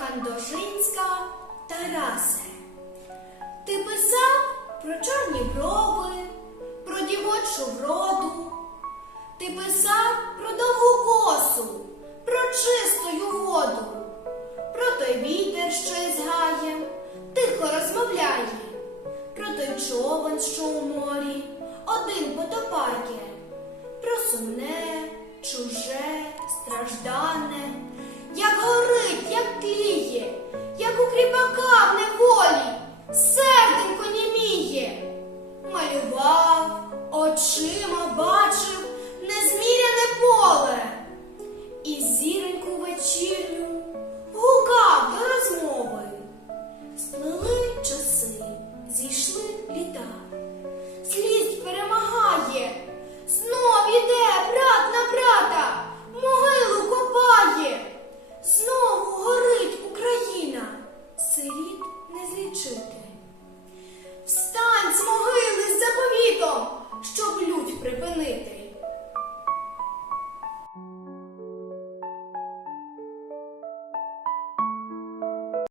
Хандожинська Тарасе. Ти писав про чорні брови, про дівочу вроду. Ти писав про довгу косу, про чистую воду, про той вітер, що із гаєм тихо розмовляє, про той човен, що у морі один потопає, про сумне, чуже, очима бачив незміряне поле і зіроньку вечірню гукав до розмови. Сплили часи, зійшли літа, слід перемагає, знов іде брат на брата, могилу копає, знову горить Україна, сиріт не злічити.